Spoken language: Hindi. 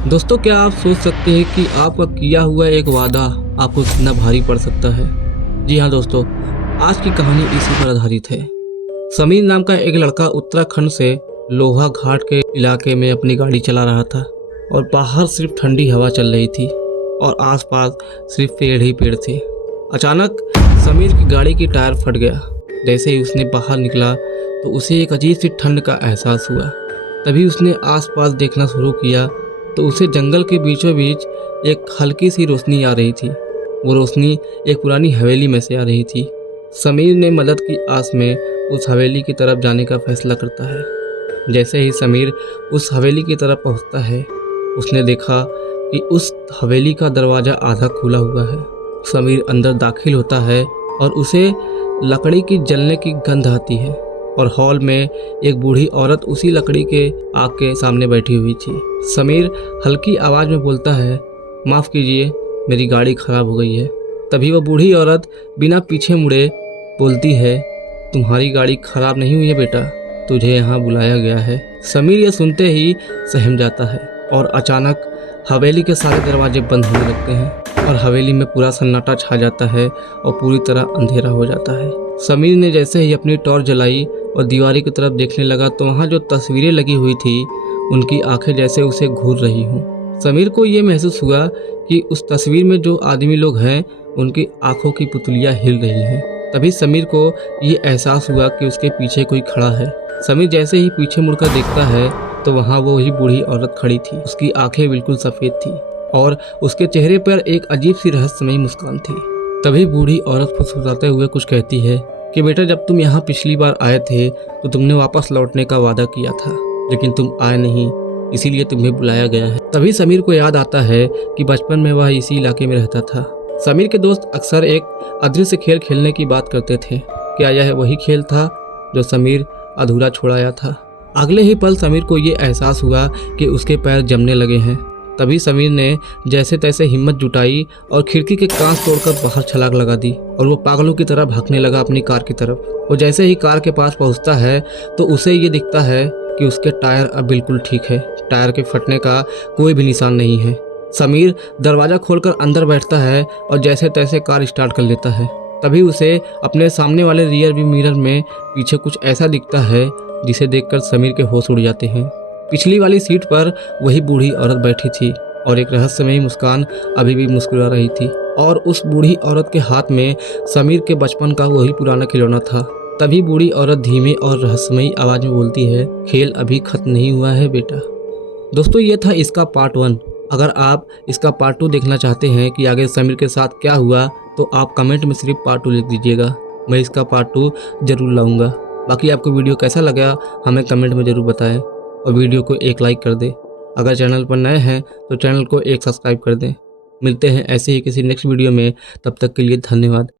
दोस्तों, क्या आप सोच सकते हैं कि आपका किया हुआ एक वादा आपको कितना भारी पड़ सकता है? जी हाँ दोस्तों, आज की कहानी इसी पर आधारित है। समीर नाम का एक लड़का उत्तराखंड से लोहा घाट के इलाके में अपनी गाड़ी चला रहा था और बाहर सिर्फ ठंडी हवा चल रही थी और आसपास सिर्फ पेड़ ही पेड़ थे। अचानक समीर की गाड़ी की टायर फट गया। जैसे ही उसने बाहर निकला तो उसे एक अजीब सी ठंड का एहसास हुआ। तभी उसने आसपास देखना शुरू किया तो उसे जंगल के बीचों बीच एक हल्की सी रोशनी आ रही थी। वो रोशनी एक पुरानी हवेली में से आ रही थी। समीर ने मदद की आस में उस हवेली की तरफ जाने का फैसला करता है। जैसे ही समीर उस हवेली की तरफ पहुंचता है, उसने देखा कि उस हवेली का दरवाज़ा आधा खुला हुआ है। समीर अंदर दाखिल होता है और उसे लकड़ी की जलने की गंध आती है और हॉल में एक बूढ़ी औरत उसी लकड़ी के आग के सामने बैठी हुई थी। समीर हल्की आवाज़ में बोलता है, माफ़ कीजिए, मेरी गाड़ी खराब हो गई है। तभी वह बूढ़ी औरत बिना पीछे मुड़े बोलती है, तुम्हारी गाड़ी खराब नहीं हुई है बेटा, तुझे यहाँ बुलाया गया है। समीर यह सुनते ही सहम जाता है और अचानक हवेली के सारे दरवाजे बंद होने लगते हैं और हवेली में पूरा सन्नाटा छा जाता है और पूरी तरह अंधेरा हो जाता है। समीर ने जैसे ही अपनी टॉर्च जलाई और दीवारी की तरफ देखने लगा तो वहाँ जो तस्वीरें लगी हुई थी, उनकी आंखें जैसे उसे घूर रही हों। समीर को ये महसूस हुआ कि उस तस्वीर में जो आदमी लोग हैं, उनकी आंखों की पुतलियाँ हिल रही हैं। तभी समीर को ये एहसास हुआ कि उसके पीछे कोई खड़ा है। समीर जैसे ही पीछे मुड़कर देखता है तो वहाँ वो ही बूढ़ी औरत खड़ी थी। उसकी आंखें बिल्कुल सफ़ेद थी और उसके चेहरे पर एक अजीब सी रहस्यमयी मुस्कान थी। तभी बूढ़ी औरत फुसफुसाते हुए कुछ कहती है कि बेटा, जब तुम यहाँ पिछली बार आए थे तो तुमने वापस लौटने का वादा किया था, लेकिन तुम आए नहीं, इसीलिए तुम्हें बुलाया गया है। तभी समीर को याद आता है कि बचपन में वह इसी इलाके में रहता था। समीर के दोस्त अक्सर एक अदृश्य खेल खेलने की बात करते थे। क्या यह वही खेल था जो समीर अधूरा छोड़ाया था? अगले ही पल समीर को ये एहसास हुआ कि उसके पैर जमने लगे हैं। तभी समीर ने जैसे तैसे हिम्मत जुटाई और खिड़की के कांच तोड़कर बाहर छलांग लगा दी और वो पागलों की तरह भागने लगा अपनी कार की तरफ। वो जैसे ही कार के पास पहुंचता है तो उसे ये दिखता है कि उसके टायर अब बिल्कुल ठीक है। टायर के फटने का कोई भी निशान नहीं है। समीर दरवाज़ा खोलकर अंदर बैठता है और जैसे तैसे कार स्टार्ट कर लेता है। तभी उसे अपने सामने वाले रियर व्यू मिरर में पीछे कुछ ऐसा दिखता है जिसे देखकर समीर के होश उड़ जाते हैं। पिछली वाली सीट पर वही बूढ़ी औरत बैठी थी और एक रहस्यमयी मुस्कान अभी भी मुस्कुरा रही थी और उस बूढ़ी औरत के हाथ में समीर के बचपन का वही पुराना खिलौना था। तभी बूढ़ी औरत धीमी और रहस्यमयी आवाज़ में बोलती है, खेल अभी खत्म नहीं हुआ है बेटा। दोस्तों, ये था इसका पार्ट 1। अगर आप इसका पार्ट 2 देखना चाहते हैं कि आगे समीर के साथ क्या हुआ, तो आप कमेंट में सिर्फ पार्ट 2 लिख दीजिएगा। मैं इसका पार्ट 2 जरूर लाऊंगा। बाकी आपको वीडियो कैसा लगा हमें कमेंट में ज़रूर बताएं और वीडियो को एक लाइक कर दें। अगर चैनल पर नए हैं तो चैनल को एक सब्सक्राइब कर दें। मिलते हैं ऐसे ही किसी नेक्स्ट वीडियो में, तब तक के लिए धन्यवाद।